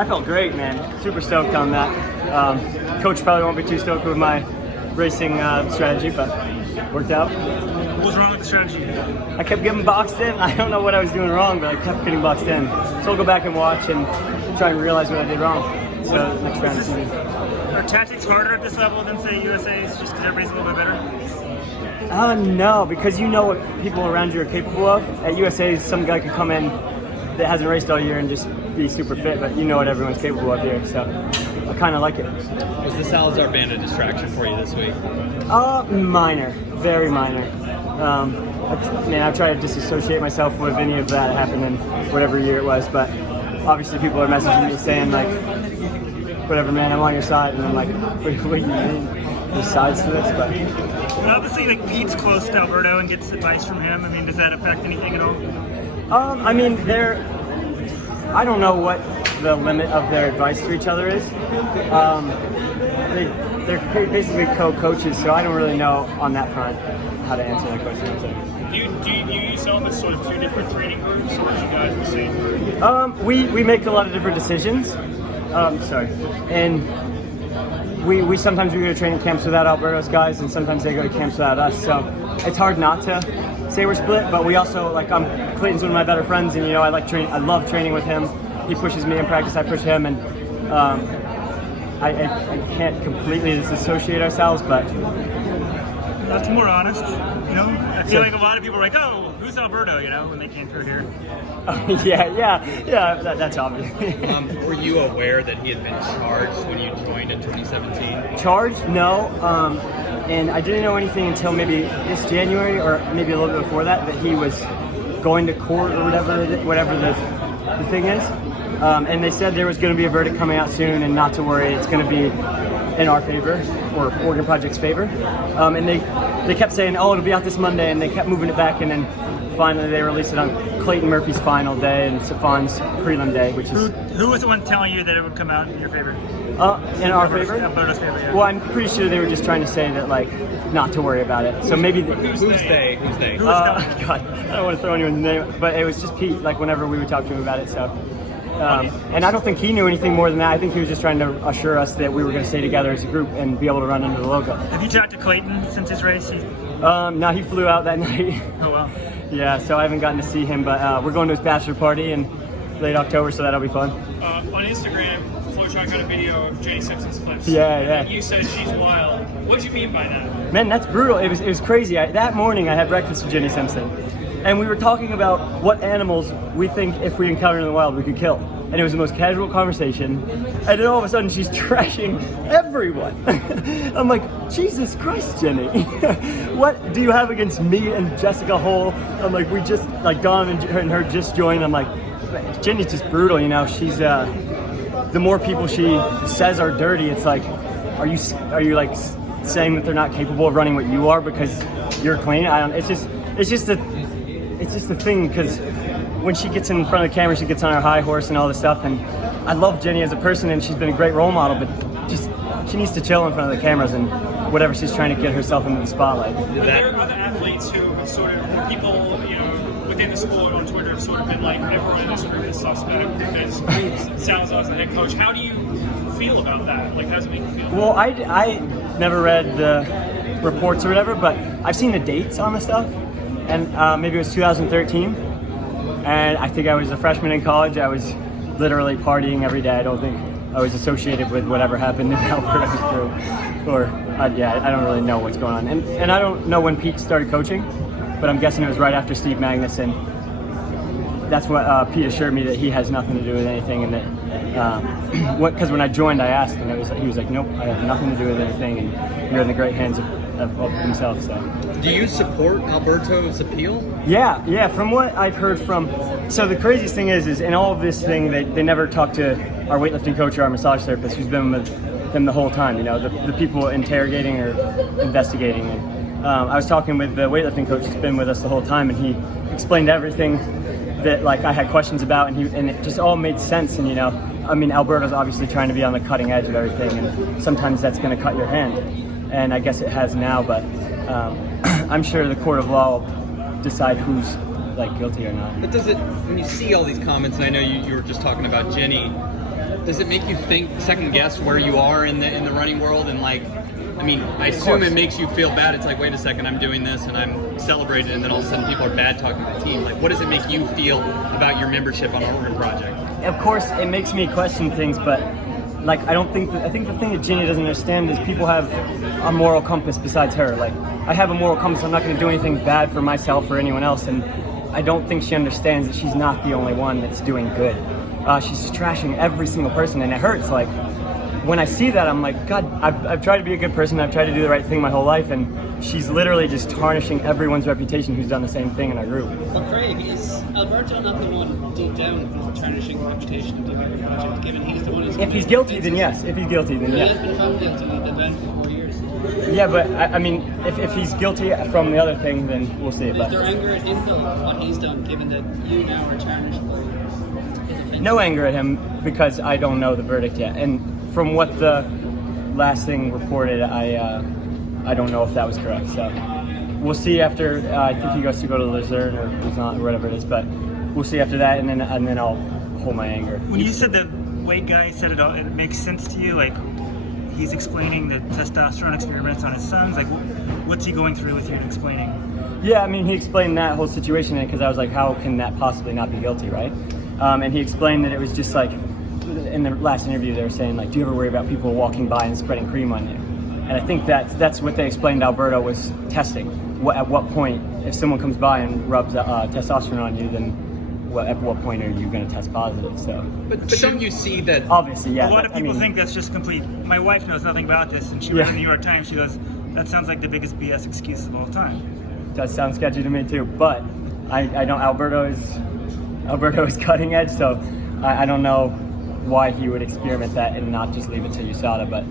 I felt great, man. Super stoked on that. Coach probably won't be too stoked with my racing strategy, but worked out. What was wrong with the strategy? I kept getting boxed in. I don't know what I was doing wrong, but I kept getting boxed in. So I'll go back and watch and try and realize what I did wrong. So next round. Are tactics harder at this level than say USA's just because everybody's a little bit better? No, because you know what people around you are capable of. At USA, some guy could come in that hasn't raced all year and just be super fit, but you know what everyone's capable of here, so I kind of like it. Was the Salazar band a distraction for you this week? Minor, very minor. I try to disassociate myself with any of that happening whatever year it was, but obviously people are messaging me saying like, whatever man, I'm on your side, and I'm like, what do you mean? There's sides to this, but... Obviously, like Pete's close to Alberto and gets advice from him. I mean, does that affect anything at all? I mean, I don't know what the limit of their advice to each other is. They're basically co-coaches, so I don't really know on that front how to answer that question. Do you view yourself as sort of two different training groups, or are you guys the same group? We make a lot of different decisions. And we sometimes we go to training camps without Alberto's guys, and sometimes they go to camps without us. So it's hard not to say we're split. But we also Clayton's one of my better friends, and I love training with him. He pushes me in practice, I push him, and I can't completely disassociate ourselves, but. That's more honest, I feel like a lot of people are like, oh, who's Alberto, when they came through here. Yeah, that's obvious. Were you aware that he had been charged when you joined in 2017? Charged? No. And I didn't know anything until maybe this January or maybe a little bit before that he was going to court or whatever the thing is. And they said there was going to be a verdict coming out soon, and not to worry, it's going to be in our favor, or Oregon Project's favor. And they kept saying, oh, it'll be out this Monday, and they kept moving it back, and then finally they released it on Clayton Murphy's final day and Stefan's prelim day, which is... Who was the one telling you that it would come out in your favor? In our favor? Alberto's favor, yeah. Well, I'm pretty sure they were just trying to say that, not to worry about it. So maybe... Who's they? God, I don't want to throw anyone's name, but it was just Pete, whenever we would talk to him about it, so... and I don't think he knew anything more than that. I think he was just trying to assure us that we were going to stay together as a group and be able to run under the logo. Have you talked to Clayton since his race? No, he flew out that night. Oh, wow. Yeah, so I haven't gotten to see him, but we're going to his bachelor party in late October, so that'll be fun. On Instagram, Flowchart got a video of Jenny Simpson's clips. Yeah. You said she's wild. What do you mean by that? Man, that's brutal. It was crazy. That morning I had breakfast with Jenny Simpson, and we were talking about what animals we think if we encounter in the wild we could kill. And it was the most casual conversation, and then all of a sudden she's trashing everyone. I'm like, Jesus Christ, Jenny. What do you have against me and Jessica Hull? I'm like, we just, Dawn and her just joined. I'm like, Jenny's just brutal, She's, the more people she says are dirty, it's like, are you saying that they're not capable of running what you are because you're clean? It's just a thing, because when she gets in front of the camera, she gets on her high horse and all this stuff, and I love Jenny as a person, and she's been a great role model, but she needs to chill in front of the cameras and whatever she's trying to get herself into the spotlight. There are other athletes who sort of, people, within the sport on Twitter have sort of been like, everyone is sort of a suspect because Salazar's the head coach. How do you feel about that? How does it make you feel? Well, I never read the reports or whatever, but I've seen the dates on the stuff, and maybe it was 2013. And I think I was a freshman in college. I was literally partying every day. I don't think I was associated with whatever happened in Alberto's group. I don't really know what's going on. And I don't know when Pete started coaching, but I'm guessing it was right after Steve Magnus. And that's what Pete assured me, that he has nothing to do with anything. And that, because when I joined, I asked, and he was like, nope, I have nothing to do with anything. And you're in the great hands of himself. So. Do you support Alberto's appeal? Yeah. From what I've heard from, so the craziest thing is in all of this thing, they never talked to our weightlifting coach or our massage therapist, who's been with them the whole time. The people interrogating or investigating. And I was talking with the weightlifting coach who's been with us the whole time, and he explained everything that I had questions about, and it just all made sense. And Alberto's obviously trying to be on the cutting edge of everything, and sometimes that's going to cut your hand. And I guess it has now, but I'm sure the court of law will decide who's guilty or not. But does it, when you see all these comments, and I know you were just talking about Jenny, does it make you second guess where you are in the running world? And like, I mean, I assume it makes you feel bad. It's like, wait a second, I'm doing this and I'm celebrated, and then all of a sudden people are bad talking to the team. Like, what does it make you feel about your membership on the Oregon Project? Of course, it makes me question things, but like, I think the thing that Jenny doesn't understand is people have a moral compass besides her. Like, I have a moral compass. I'm not going to do anything bad for myself or anyone else, and I don't think she understands that she's not the only one that's doing good. She's just trashing every single person, and it hurts. Like, when I see that, I'm like, God, I've tried to be a good person. I've tried to do the right thing my whole life, and she's literally just tarnishing everyone's reputation who's done the same thing in our group. But Craig, is Alberto not the one deep down who's tarnishing the reputation of the American Project, given he's the one who's... If he's guilty, then yes. If he's guilty, then He yes. has been found guilty. He's been banned for 4 years. Yeah, but I mean, if he's guilty from the other thing, then we'll see. Is But there anger at him, though, what he's done, given that you now are tarnished by his offense? no anger at him because I don't know the verdict yet. And from what the last thing reported, I don't know if that was correct. So we'll see after. I think he goes to Luzerne or Luzon or whatever it is. But we'll see after that, and then I'll hold my anger. When you said the weight guy said it all, it makes sense to you. Like, he's explaining the testosterone experiments on his sons. Like, what's he going through with you explaining? Yeah, I mean, he explained that whole situation because I was like, how can that possibly not be guilty, right? And he explained that it was just like, in the last interview they were saying, like, do you ever worry about people walking by and spreading cream on you? And I think that's what they explained Alberto was testing. At what point, if someone comes by and rubs testosterone on you, then at what point are you going to test positive? So, But don't you see that? obviously, yeah. A lot of people I mean, think that's just complete. My wife knows nothing about this, and she read in the New York Times. She goes, "That sounds like the biggest BS excuse of all time." does sound sketchy to me too, but I don't. Alberto is cutting edge, so I don't know why he would experiment that and not just leave it to USADA. But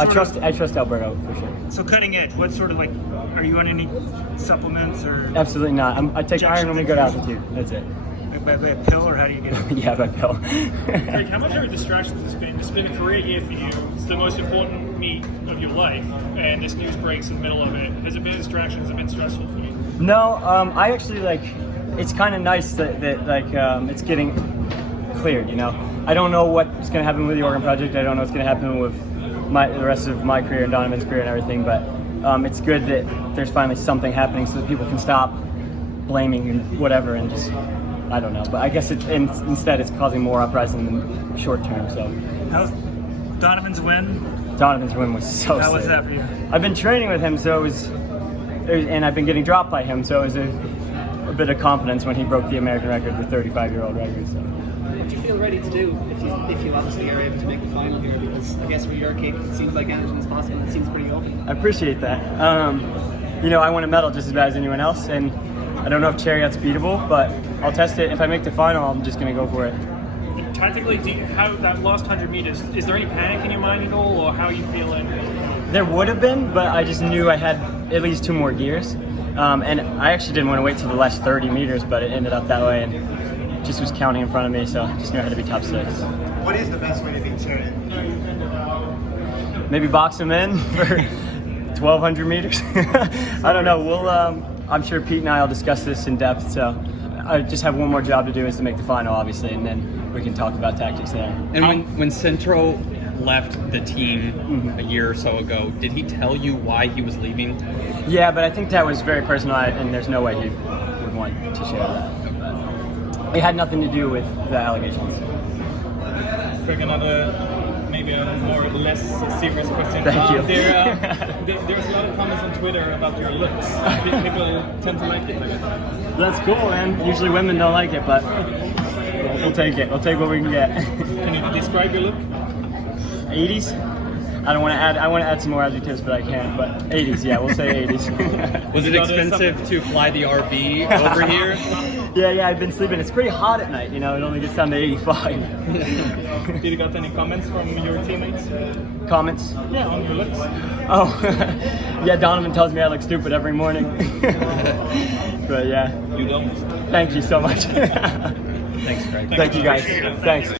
I trust Alberto for sure. So cutting edge. What sort of, like, are you on any supplements or Absolutely not. I take iron when we go to altitude. That's it. by a pill, or how do you get it? Yeah, by pill. Greg, how much of a distraction has this been? This has been a career year for you. It's the most important meet of your life, and this news breaks in the middle of it. Has it been a distraction? Has it been stressful for you? No, I actually it's kind of nice that it's getting cleared. You know, I don't know what's going to happen with the Oregon Project. I don't know what's going to happen with the rest of my career and Donovan's career and everything. But it's good that there's finally something happening so that people can stop blaming and whatever and just. I don't know, but I guess instead it's causing more uprising in the short term. So How's Donovan's win? Donovan's win was so How was sick. that for you? I've been training with him, so and I've been getting dropped by him, so it was a bit of confidence when he broke the American record, the 35-year-old record. So. What do you feel ready to do if you obviously are able to make the final here? Because I guess for your case, it seems like anything is possible. It seems pretty open. I appreciate that. I want a medal just as bad as anyone else, and I don't know if Chariot's beatable, but I'll test it. If I make the final, I'm just going to go for it. Tactically, how that last 100 meters, is there any panic in your mind at all, or how are you feeling? There would have been, but I just knew I had at least 2 more gears. And I actually didn't want to wait till the last 30 meters, but it ended up that way, and just was counting in front of me, so I just knew I had to be top 6. What is the best way to beat Chariot? Maybe box him in for 1,200 meters. I don't know. I'm sure Pete and I will discuss this in depth, so I just have one more job to do is to make the final, obviously, and then we can talk about tactics there. And when Centro left the team a year or so ago, did he tell you why he was leaving? Yeah, but I think that was very personal, and there's no way he would want to share that. But it had nothing to do with the allegations. Craig, another maybe a more or less serious question. Thank you. There's a lot of comments on Twitter about your looks. People tend to like it. That's cool, man. Usually women don't like it, but we'll take it. We'll take what we can get. Can you describe your look? 80s? I want to add some more adjectives, but I can't. But 80s, yeah, we'll say 80s. Was it expensive to fly the RV over here? Yeah, I've been sleeping. It's pretty hot at night, you know. It only gets down to 85. Did you got any comments from your teammates? Comments? Yeah, on your looks. Oh, yeah. Donovan tells me I look stupid every morning. But yeah. You don't. Thank you so much. Thanks, Craig. Thank you guys. Thanks.